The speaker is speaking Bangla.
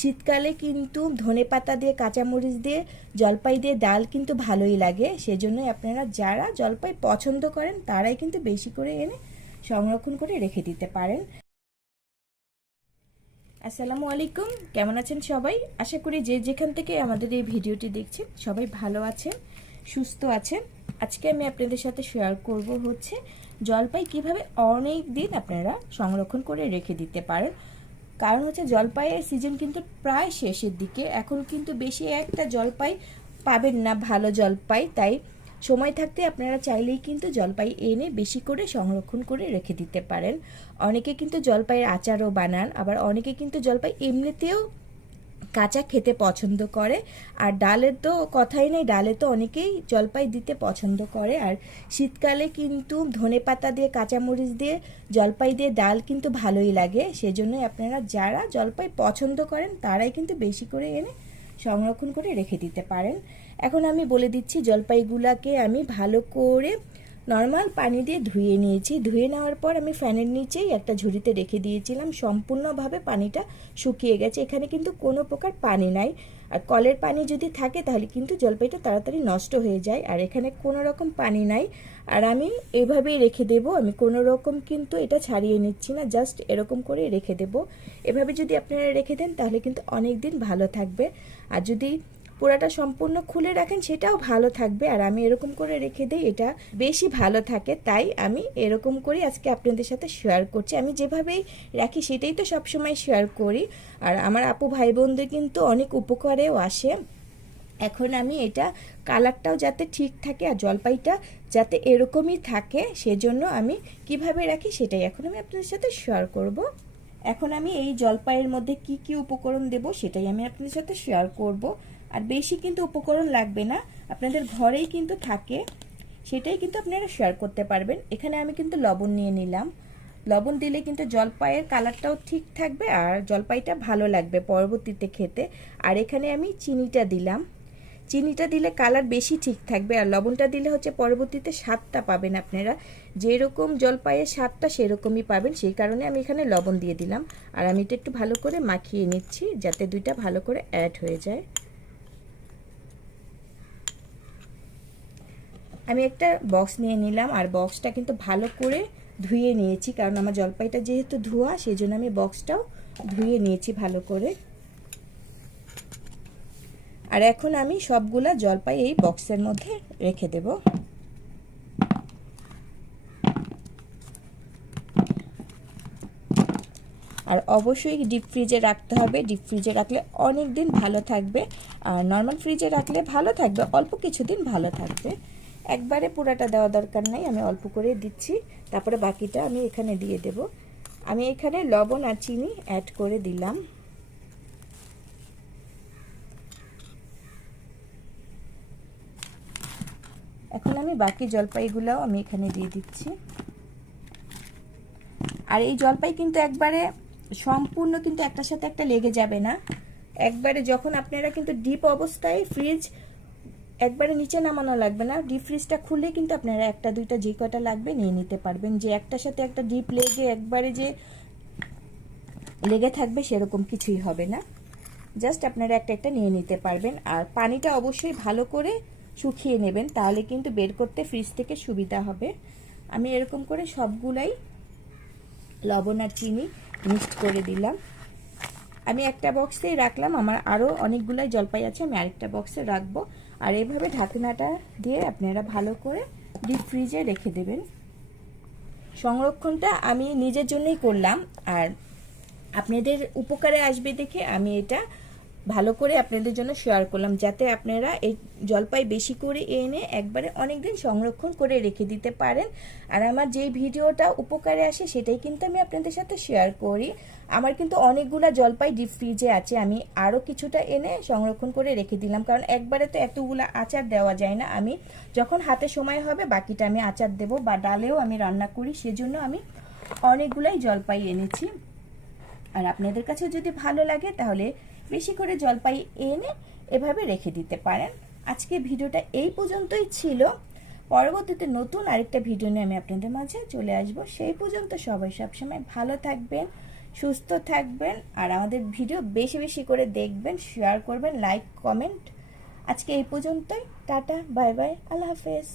শীতকালে কিন্তু ধনে পাতা দিয়ে, কাঁচামরিচ দিয়ে, জলপাই দিয়ে ডাল কিন্তু ভালোই লাগে। সেজন্যই আপনারা যারা জলপাই পছন্দ করেন, তারাই কিন্তু বেশি করে এনে সংরক্ষণ করে রেখে দিতে পারেন। আসসালামু আলাইকুম, কেমন আছেন সবাই? আশা করি যে যেখান থেকে আমাদের এই ভিডিওটি দেখছেন, সবাই ভালো আছেন, সুস্থ আছেন। আজকে আমি আপনাদের সাথে শেয়ার করব হচ্ছে, জলপাই কীভাবে অনেক দিন আপনারা সংরক্ষণ করে রেখে দিতে পারেন। কারণ হচ্ছে জলপাইয়ের সিজন কিন্তু প্রায় শেষের দিকে। এখন কিন্তু বেশি একটা জলপাই পাবেন না ভালো জলপাই, তাই সময় থাকতে আপনারা চাইলেই কিন্তু জলপাই এনে বেশি করে সংরক্ষণ করে রেখে দিতে পারেন। অনেকে কিন্তু জলপাইয়ের আচারও বানান, আবার অনেকে কিন্তু জলপাই এমনিতেও কাঁচা খেতে পছন্দ করে। আর ডালের তো কথাই নেই, ডালে তো অনেকেই জলপাই দিতে পছন্দ করে। আর শীতকালে কিন্তু ধনে পাতা দিয়ে, কাঁচামরিচ দিয়ে, জলপাই দিয়ে ডাল কিন্তু ভালোই লাগে। সেজন্যই আপনারা যারা জলপাই পছন্দ করেন, তারাই কিন্তু বেশি করে এনে সংরক্ষণ করে রেখে দিতে পারেন। এখন আমি বলে দিচ্ছি, জলপাইগুলাকে আমি ভালো করে নর্মাল পানি দিয়ে ধুয়ে নিয়েছি। ধুয়ে নেওয়ার পর আমি ফ্যানের নিচেই একটা ঝুড়িতে রেখে দিয়েছিলাম। সম্পূর্ণভাবে পানিটা শুকিয়ে গেছে। এখানে কিন্তু কোনো প্রকার পানি নাই। আর কলের পানি যদি থাকে তাহলে কিন্তু জলপাইটা তাড়াতাড়ি নষ্ট হয়ে যায়। আর এখানে কোনো রকম পানি নাই। আর আমি এভাবেই রেখে দেব। আমি কোনো রকম কিন্তু এটা ছাড়িয়ে নিচ্ছি না। জাস্ট এরকম করে রেখে দেব। এভাবে যদি আপনারা রেখে দেন তাহলে কিন্তু অনেক দিন ভালো থাকবে। আর যদি পুরাটা সম্পূর্ণ খুলে রাখেন, সেটাও ভালো থাকবে। আর আমি এরকম করে রেখে দিই, এটা বেশি ভালো থাকে। তাই আমি এরকম করে আজকে আপনাদের সাথে শেয়ার করছি। আমি যেভাবেই রাখি, সেটাই তো সবসময় শেয়ার করি। আর আমার আপু ভাই বোনদের কিন্তু অনেক উপকারেও আসে। এখন আমি এটা কালারটাও যাতে ঠিক থাকে আর জলপাইটা যাতে এরকমই থাকে, সেজন্য আমি কীভাবে রাখি, সেটাই এখন আমি আপনাদের সাথে শেয়ার করব। এখন আমি এই জলপাইয়ের মধ্যে কি কি উপকরণ দেব, সেটাই আমি আপনাদের সাথে শেয়ার করব। আর বেশি কিন্তু উপকরণ লাগবে না, আপনাদের ঘরেই কিন্তু থাকে, সেটাই কিন্তু আপনারা শেয়ার করতে পারবেন। এখানে আমি কিন্তু লবণ নিয়ে নিলাম। লবণ দিলে কিন্তু জলপাইয়ের কালারটাও ঠিক থাকবে আর জলপাইটা ভালো লাগবে পরবর্তীতে খেতে। আর এখানে আমি চিনিটা দিলাম। চিনিটা দিলে কালার বেশি ঠিক থাকবে আর লবণটা দিলে হচ্ছে পরবর্তীতে স্বাদটা পাবেন আপনারা। যেরকম জলপাইয়ের স্বাদটা সেরকমই পাবেন, সেই কারণে আমি এখানে লবণ দিয়ে দিলাম। আর আমি এটা একটু ভালো করে মাখিয়ে নিচ্ছি যাতে দুইটা ভালো করে অ্যাড হয়ে যায়। আমি একটা বক্স নিয়ে নিলাম আর বক্সটা কিন্তু ভালো করে ধুয়ে নিয়েছি কারণ আমার জলপাইটা যেহেতু ধোয়া সেই জন্য আমি বক্সটাও ধুয়ে নিয়েছি ভালো করে। আর এখন আমি সবগুলা জলপাই এই বক্সের মধ্যে রেখে দেব। আর অবশ্যই ডিপ ফ্রিজে রাখতে হবে। ডিপ ফ্রিজে রাখলে অনেক দিন ভালো থাকবে। আর নর্মাল ফ্রিজে রাখলে ভালো থাকবে, অল্প কিছুদিন ভালো থাকবে। একবারে পুরাটা দেওয়া দরকার নাই, আমি অল্প করে দিচ্ছি। তারপরে বাকিটা আমি এখানে দিয়ে দেব। আমি এখানে লবণ আর চিনি অ্যাড করে দিলাম। এখন আমি বাকি জলপাইগুলোও আমি এখানে দিয়ে দিচ্ছি। আর এই জলপাই কিন্তু একবারে সম্পূর্ণ কিন্তু একটার সাথে একটা লেগে যাবে না। একবারে যখন আপনারা কিন্তু ডিপ অবস্থায় ফ্রিজ একবারে নিচে নামানো লাগবে না ডিপ ফ্রিজটা খুলে কিন্তু আপনারা একটা, দুইটা, যে কটা লাগবে নিয়ে নিতে পারবেন। যে একটার সাথে একটা ডিপ লেগে একবারে যে লেগে থাকবে সেরকম কিছুই হবে না। জাস্ট আপনারা একটা একটা নিয়ে নিতে পারবেন। আর পানিটা অবশ্যই ভালো করে শুকিয়ে নেবেন, তাহলে কিন্তু বের করতে ফ্রিজ থেকে সুবিধা হবে। আমি এরকম করে সবগুলাই লবণ আর চিনি মিক্সড করে দিলাম। আমি একটা বক্সেই রাখলাম, আমার আরও অনেকগুলাই জলপাই আছে, আমি আরেকটা বক্সে রাখব। আর এইভাবে ঢাকনাটা দিয়ে আপনারা ভালো করে ডিপ ফ্রিজে রেখে দেবেন। সংরক্ষণটা আমি নিজের জন্যই করলাম, আর আপনাদের উপকারে আসবে দেখে আমি এটা ভালো করে আপনাদের জন্য শেয়ার করলাম, যাতে আপনারা এই জলপাই বেশি করে এনে একবারে অনেক দিন সংরক্ষণ করে রেখে দিতে পারেন। আর আমার যেই ভিডিওটা উপকারে আসে, সেটাই কিন্তু আমি আপনাদের সাথে শেয়ার করি। আমার কিন্তু অনেকগুলা জলপাই ডিপ ফ্রিজে আছে, আমি আরও কিছুটা এনে সংরক্ষণ করে রেখে দিলাম। কারণ একবারে তো এতগুলো আচার দেওয়া যায় না। আমি যখন হাতে সময় হবে, বাকিটা আমি আচার দেব বা ডালেও আমি রান্না করি, সেজন্য আমি অনেকগুলাই জলপাই এনেছি। আর আপনাদের কাছে যদি ভালো লাগে, তাহলে বেশি করে জলপাই এনে এভাবে রেখে দিতে পারেন। আজকে ভিডিওটা এই পর্যন্তই ছিল। পরবর্তীতে নতুন আরেকটা ভিডিও নিয়ে আমি আপনাদের মাঝে চলে আসব। সেই পর্যন্ত সবাই সবসময় ভালো থাকবেন, সুস্থ থাকবেন আর আমাদের ভিডিও বেশি বেশি করে দেখবেন শেয়ার করবেন লাইক কমেন্ট আজকে এই পর্যন্তই। টাটা বাই বাই আল্লাহ হাফেজ।